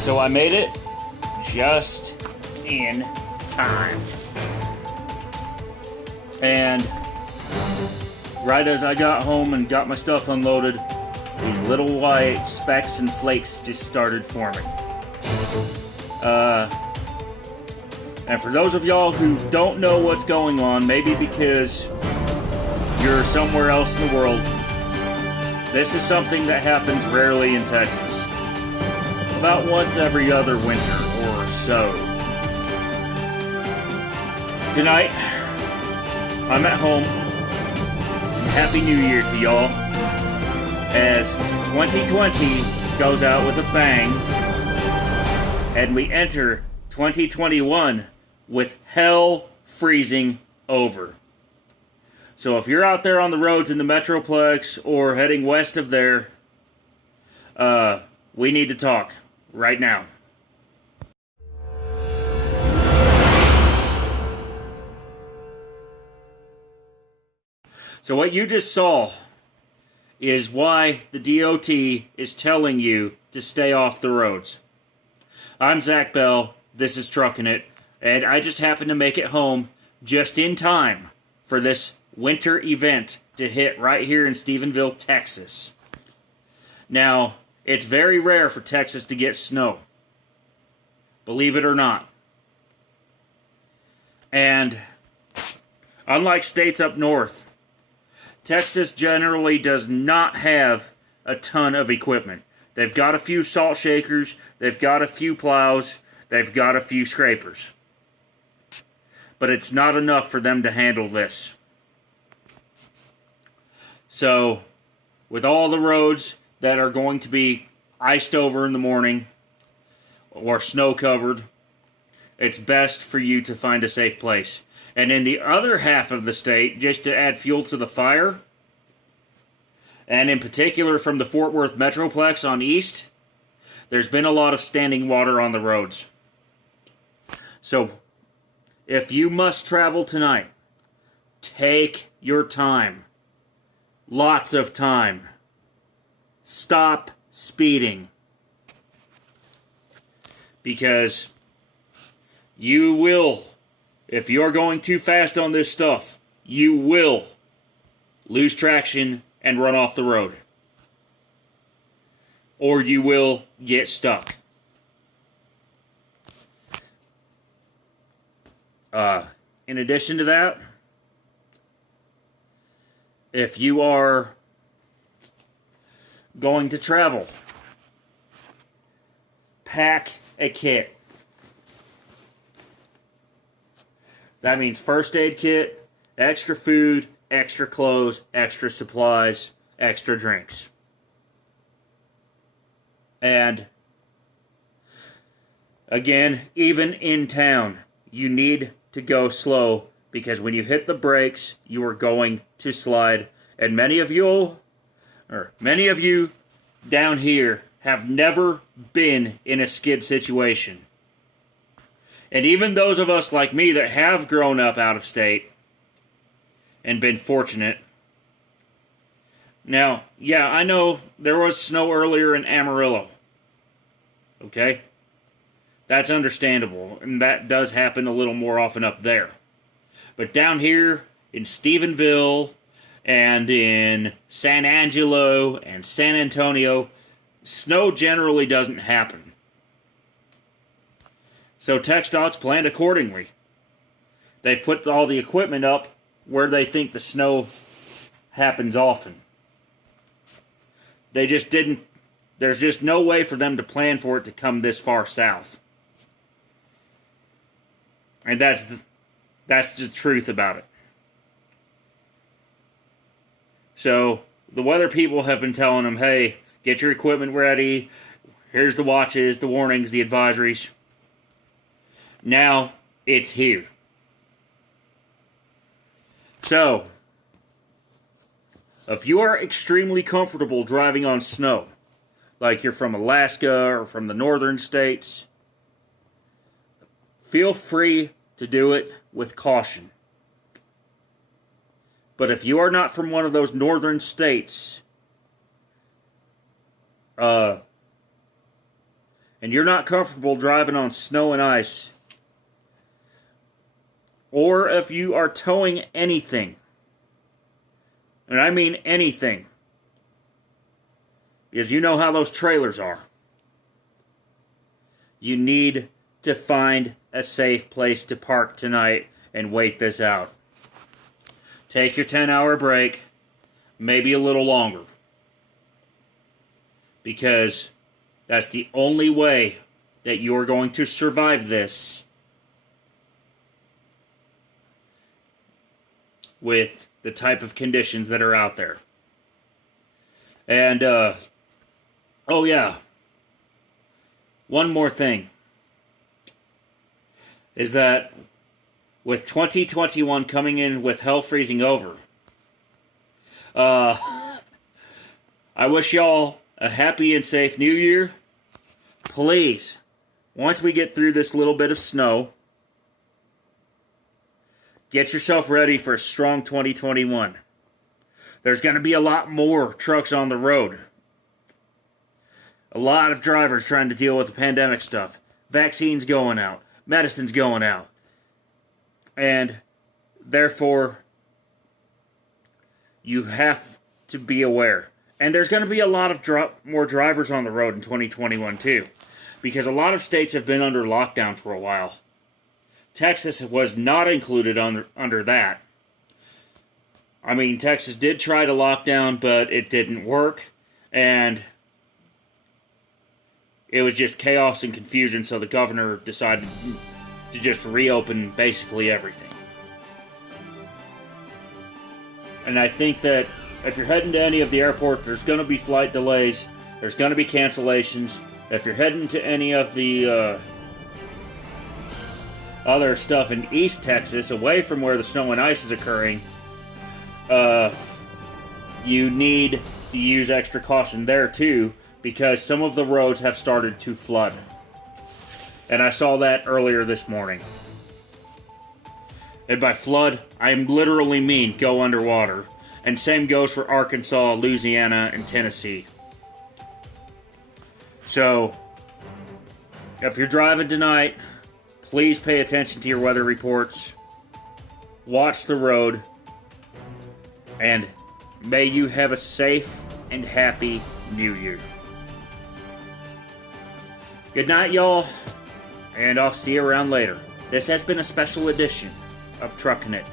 So I made it just in time. And right as I got home and got my stuff unloaded, these little white specks and flakes just started forming. And for those of y'all who don't know what's going on, maybe because you're somewhere else in the world, this is something that happens rarely in Texas. About once every other winter or so. Tonight, I'm at home. Happy New Year to y'all. As 2020 goes out with a bang, and we enter 2021 with hell freezing over. So if you're out there on the roads in the Metroplex or heading west of there, we need to talk right now. So what you just saw is why the DOT is telling you to stay off the roads. I'm Zach Bell, this is Truckin It, and I just happened to make it home just in time for this winter event to hit right here in Stephenville, Texas. Now, it's very rare for Texas to get snow. Believe it or not. And unlike states up north, Texas generally does not have a ton of equipment. They've got a few salt shakers, they've got a few plows, they've got a few scrapers. But it's not enough for them to handle this. So, with all the roads that are going to be iced over in the morning or snow covered, it's best for you to find a safe place. And in the other half of the state, just to add fuel to the fire, and in particular from the Fort Worth Metroplex on east, there's been a lot of standing water on the roads. So, if you must travel tonight, take your time. Lots of time. Stop speeding. Because you will, if you're going too fast on this stuff, you will lose traction and run off the road. Or you will get stuck. In addition to that, if you are going to travel, pack a kit. That means first aid kit, extra food, extra clothes, extra supplies, extra drinks. And again, even in town, you need to go slow because when you hit the brakes, you are going to slide. And many of you down here have never been in a skid situation. And even those of us like me that have grown up out of state and been fortunate. Now, yeah, I know there was snow earlier in Amarillo. Okay? That's understandable, and that does happen a little more often up there. But down here in Stephenville and in San Angelo and San Antonio, snow generally doesn't happen. So TxDOT's planned accordingly. They've put all the equipment up where they think the snow happens often. They just didn't. There's just no way for them to plan for it to come this far south. And that's the truth about it. So, the weather people have been telling them, hey, get your equipment ready. Here's the watches, the warnings, the advisories. Now, it's here. So, if you are extremely comfortable driving on snow, like you're from Alaska or from the northern states, feel free to do it with caution. But if you are not from one of those northern states, and you're not comfortable driving on snow and ice, or if you are towing anything, and I mean anything, because you know how those trailers are, you need to find a safe place to park tonight and wait this out. Take your 10-hour break, maybe a little longer, because that's the only way that you're going to survive this with the type of conditions that are out there. And, oh yeah, one more thing is that with 2021 coming in with hell freezing over, I wish y'all a happy and safe New Year. Please, once we get through this little bit of snow, get yourself ready for a strong 2021. There's going to be a lot more trucks on the road. A lot of drivers trying to deal with the pandemic stuff. Vaccines going out. Medicine's going out. And therefore, you have to be aware. And there's going to be a lot of more drivers on the road in 2021 too. Because a lot of states have been under lockdown for a while. Texas was not included under that. I mean, Texas did try to lock down, but it didn't work. And it was just chaos and confusion, so the governor decided to just reopen basically everything. And I think that if you're heading to any of the airports, there's going to be flight delays. There's going to be cancellations. If you're heading to any of the other stuff in East Texas, away from where the snow and ice is occurring, you need to use extra caution there too, because some of the roads have started to flood. And I saw that earlier this morning. And by flood, I literally mean go underwater. And same goes for Arkansas, Louisiana, and Tennessee. So, if you're driving tonight, please pay attention to your weather reports. Watch the road. And may you have a safe and happy New Year. Good night, y'all. And I'll see you around later. This has been a special edition of Truckin It.